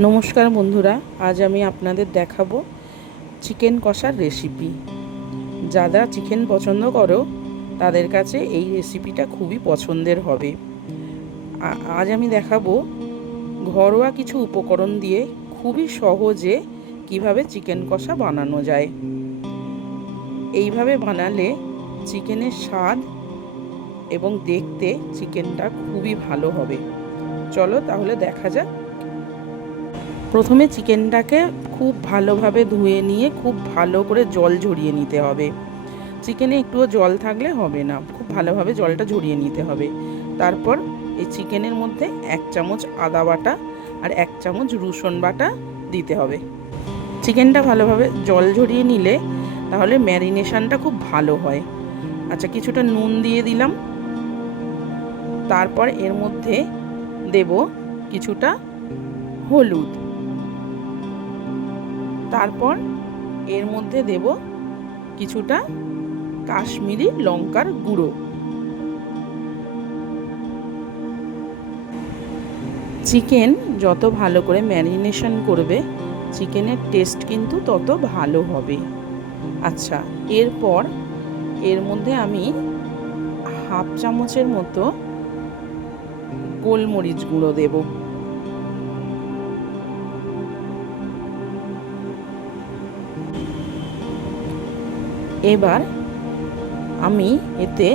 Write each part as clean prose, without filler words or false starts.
নমস্কার বন্ধুরা, আজ আমি আপনাদের দেখাবো চিকেন কষার রেসিপি। যারা চিকেন পছন্দ করো তাদের কাছে এই রেসিপিটা খুবই পছন্দের হবে। আজ আমি দেখাবো ঘরোয়া কিছু উপকরণ দিয়ে খুবই সহজে কিভাবে চিকেন কষা বানানো যায়। এইভাবে বানালে চিকেনের স্বাদ এবং দেখতে চিকেনটা খুবই ভালো হবে। চলো তাহলে দেখা যাক। প্রথমে চিকেনটাকে খুব ভালোভাবে ধুয়ে নিয়ে খুব ভালো করে জল ঝরিয়ে নিতে হবে। চিকেনে একটুও জল থাকলে হবে না, খুব ভালোভাবে জলটা ঝরিয়ে নিতে হবে। তারপর এই চিকেনের মধ্যে 1 চামচ আদা বাটা আর 1 চামচ রসুন বাটা দিতে হবে। চিকেনটা ভালোভাবে জল ঝরিয়ে নিলে তাহলে ম্যারিনেশনটা খুব ভালো হয়। আচ্ছা, কিছুটা নুন দিয়ে দিলাম। তারপর এর মধ্যে দেব কিছুটা হলুদ। তারপর এর মধ্যে দেব কিছুটা কাশ্মীরি লঙ্কার গুঁড়ো। চিকেন যত ভালো করে ম্যারিনেশন করবে চিকেনের টেস্ট কিন্তু তত ভালো হবে। আচ্ছা, এরপর এর মধ্যে আমি 1/2 চামচের মতো গোলমরিচ গুঁড়ো দেব। এবার আমি এতে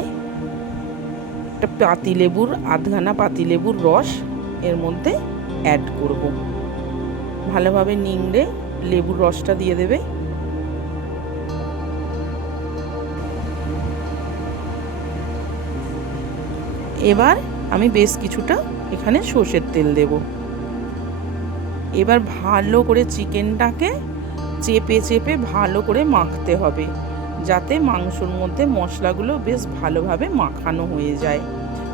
একটা পাতিলেবুর আধখানা পাতিলেবুর রস এর মধ্যে অ্যাড করব। ভালোভাবে নিংড়ে লেবুর রসটা দিয়ে দেবে। এবার আমি বেশ কিছুটা এখানে সর্ষের তেল দেব। এবার ভালো করে চিকেনটাকে চেপে চেপে ভালো করে মাখতে হবে, যাতে মাংসর মধ্যে মশলাগুলো বেশ ভালোভাবে মাখানো হয়ে যায়।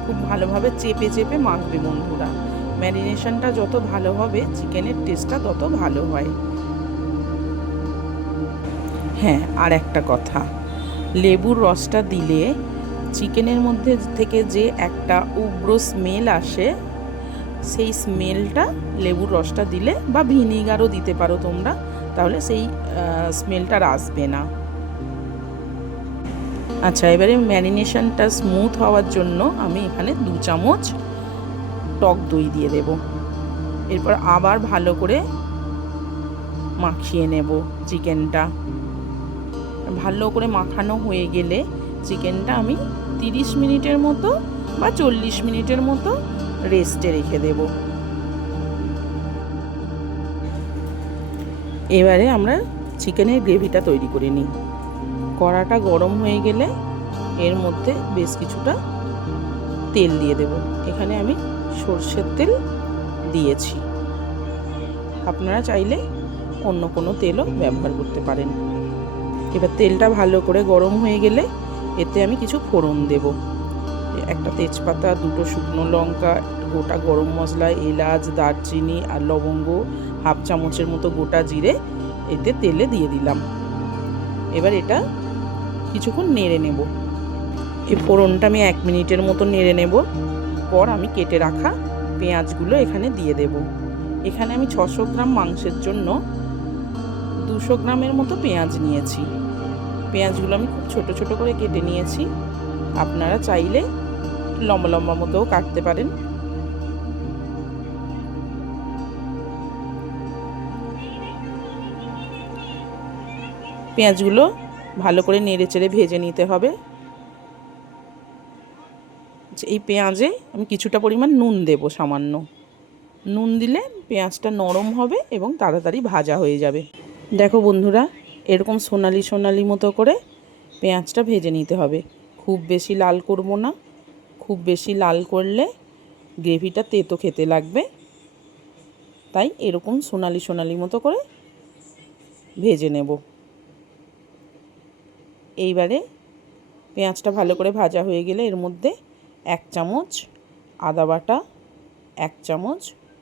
খুব ভালোভাবে চেপে চেপে মাখবে বন্ধুরা। ম্যারিনেশনটা যত ভালো হবে চিকেনের টেস্টটা তত ভালো হয়। হ্যাঁ, আর একটা কথা, লেবুর রসটা দিলে চিকেনের মধ্যে থেকে যে একটা উগ্র স্মেল আসে, সেই স্মেলটা লেবুর রসটা দিলে বা ভিনিগারও দিতে পারো তোমরা, তাহলে সেই স্মেলটা আসবে না। আচ্ছা, এবারে ম্যারিনেশনটা স্মুথ হওয়ার জন্য আমি এখানে 2 চামচ টক দই দিয়ে দেব। এরপর আবার ভালো করে মাখিয়ে নেব চিকেনটা। ভালো করে মাখানো হয়ে গেলে চিকেনটা আমি 30 মিনিটের মতো বা 40 মিনিটের মতো রেস্টে রেখে দেব। এবারে আমরা চিকেনের গ্রেভিটা তৈরি করে নিই। কড়াটা গরম হয়ে গেলে এর মধ্যে বেশ কিছুটা তেল দিয়ে দেব। এখানে আমি সর্ষের তেল দিয়েছি, আপনারা চাইলে অন্য কোনো তেলও ব্যবহার করতে পারেন। এবার তেলটা ভালো করে গরম হয়ে গেলে এতে আমি কিছু ফোড়ন দেব। একটা তেজপাতা, 2টো শুকনো লঙ্কা, গোটা গরম মশলা, এলাচ, দারচিনি আর লবঙ্গ, 1/2 চামচের মতো গোটা জিরে এতে তেলে দিয়ে দিলাম। এবার এটা কিছুক্ষণ নেড়ে নেব। এই ফোড়নটা আমি 1 মিনিটের মতো নেড়ে নেব। পর আমি কেটে রাখা পেঁয়াজগুলো এখানে দিয়ে দেব। এখানে আমি 600 গ্রাম মাংসের জন্য 200 গ্রামের মতো পেঁয়াজ নিয়েছি। পেঁয়াজগুলো আমি খুব ছোট ছোট করে কেটে নিয়েছি। আপনারা চাইলে লম্বা লম্বা মতোও কাটতে পারেন। পেঁয়াজগুলো ভালো করে নেড়ে চেড়ে ভেজে নিতে হবে। এই পেঁয়াজে আমি কিছুটা পরিমাণ নুন দেব, সামান্য নুন দিলে পেঁয়াজটা নরম হবে এবং তাড়াতাড়ি ভাজা হয়ে যাবে। দেখো বন্ধুরা, এরকম সোনালি সোনালি মতো করে পেঁয়াজটা ভেজে নিতে হবে। খুব বেশি লাল করব না, খুব বেশি লাল করলে গ্রেভিটা তেতো খেতে লাগবে। তাই এরকম সোনালি সোনালি মতো করে ভেজে নেব। এইবারে পেঁয়াজটা ভালো করে ভাজা হয়ে গেলে এর মধ্যে 1 চামচ আদা বাটা, 1 চামচ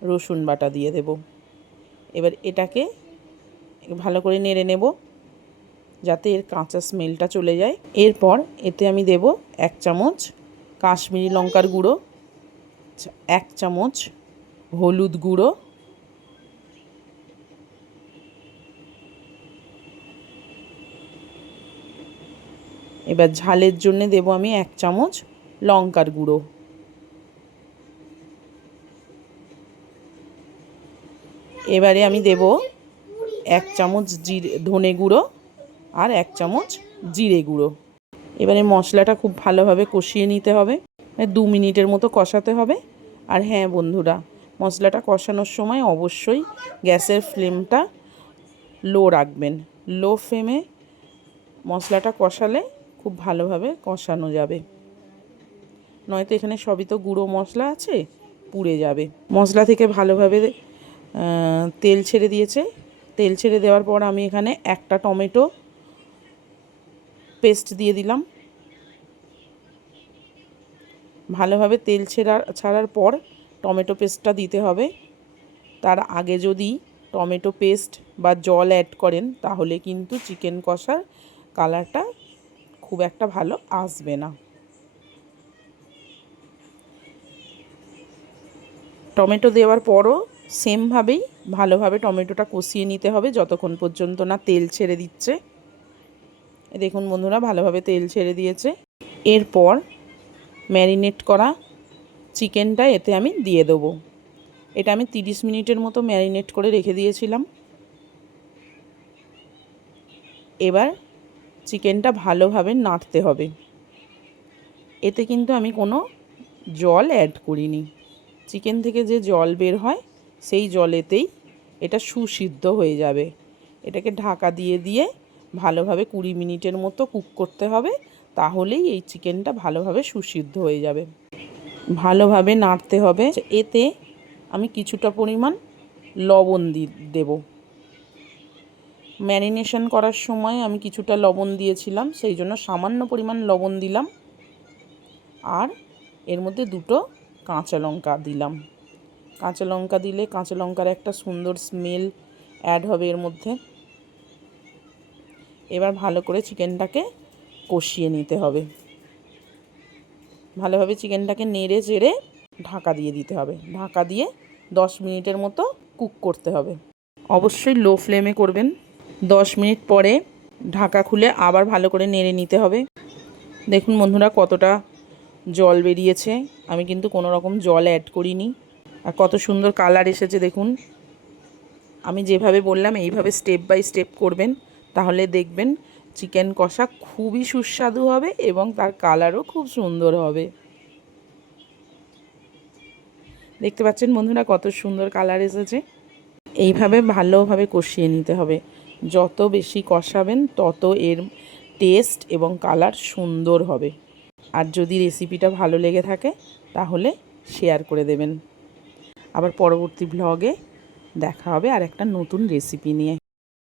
রসুন বাটা দিয়ে দেব। এবার এটাকে ভালো করে নেড়ে নেব যাতে এর কাঁচা স্মেলটা চলে যায়। এরপর এতে আমি দেব 1 চামচ কাশ্মীরি লঙ্কার গুঁড়ো, 1 চামচ হলুদ গুঁড়ো, এবার ঝালের জন্য দেব আমি 1 চামচ লঙ্কার গুঁড়ো। এবারে আমি দেব 1 চামচ ধনে গুঁড়ো আর 1 চামচ জিরে গুঁড়ো। এবারে মশলাটা খুব ভালোভাবে কষিয়ে নিতে হবে, 2 মিনিটের মতো কষাতে হবে। আর হ্যাঁ বন্ধুরা, মশলাটা কষানোর সময় অবশ্যই গ্যাসের ফ্লেমটা লো রাখবেন। লো ফ্লেমে মশলাটা কষালে খুব ভালোভাবে কষানো যাবে, নয়তো এখানে সবই তো গুঁড়ো মশলা আছে, পুড়ে যাবে। মশলা থেকে ভালোভাবে তেল ছেড়ে দিয়েছে। তেল ছেড়ে দেওয়ার পর আমি এখানে একটা টমেটো পেস্ট দিয়ে দিলাম। ভালোভাবে তেল ছাড়ার পর টমেটো পেস্টটা দিতে হবে। তার আগে যদি টমেটো পেস্ট বা জল অ্যাড করেন তাহলে কিন্তু চিকেন কষার কালারটা খুব একটা ভালো আসবে না। টমেটো দেওয়ার পরও সেমভাবেই ভালোভাবে টমেটোটা কষিয়ে নিতে হবে যতক্ষণ পর্যন্ত না তেল ছেড়ে দিচ্ছে। দেখুন বন্ধুরা, ভালোভাবে তেল ছেড়ে দিয়েছে। এরপর ম্যারিনেট করা চিকেনটা এতে আমি দিয়ে দেবো। এটা আমি 30 মিনিটের মতো ম্যারিনেট করে রেখে দিয়েছিলাম। এবার চিকেনটা ভালোভাবে নাড়তে হবে। এতে কিন্তু আমি কোনো জল অ্যাড করিনি। চিকেন থেকে যে জল বের হয় সেই জলেতেই এটা সুসিদ্ধ হয়ে যাবে। এটাকে ঢাকা দিয়ে দিয়ে ভালোভাবে 20 মিনিটের মতো কুক করতে হবে, তাহলেই এই চিকেনটা ভালোভাবে সুসিদ্ধ হয়ে যাবে। ভালোভাবে নাড়তে হবে। এতে আমি কিছুটা পরিমাণ লবণ দেব। ম্যারিনেশন করার সময় আমি কিছুটা লবণ দিয়েছিলাম, সেই জন্য সামান্য পরিমাণ লবণ দিলাম। আর এর মধ্যে 2টো কাঁচা লঙ্কা দিলাম। কাঁচা লঙ্কা দিলে কাঁচা লঙ্কার একটা সুন্দর স্মেল অ্যাড হবে এর মধ্যে। এবার ভালো করে চিকেনটাকে কষিয়ে নিতে হবে। ভালোভাবে চিকেনটাকে নেড়ে চেড়ে ঢাকা দিয়ে দিতে হবে। ঢাকা দিয়ে 10 মিনিটের মতো কুক করতে হবে। অবশ্যই লো ফ্লেমে করবেন। 10 মিনিট পরে ঢাকা খুলে আবার ভালো করে নেড়ে নিতে হবে। দেখুন বন্ধুরা কতটা জল বেরিয়েছে, আমি কিন্তু কোনো রকম জল অ্যাড করিনি। আর কত সুন্দর কালার এসেছে দেখুন। আমি যেভাবে বললাম এইভাবে স্টেপ বাই স্টেপ করবেন, তাহলে দেখবেন চিকেন কষা খুবই সুস্বাদু হবে এবং তার কালারও খুব সুন্দর হবে। দেখতে পাচ্ছেন বন্ধুরা কত সুন্দর কালার এসেছে। এইভাবে ভালোভাবে কষিয়ে নিতে হবে। যত বেশি কষাবেন তত এর টেস্ট এবং কালার সুন্দর হবে। আর যদি রেসিপিটা ভালো লেগে থাকে তাহলে শেয়ার করে দেবেন। আবার পরবর্তী ব্লগে দেখা হবে আর একটা নতুন রেসিপি নিয়ে।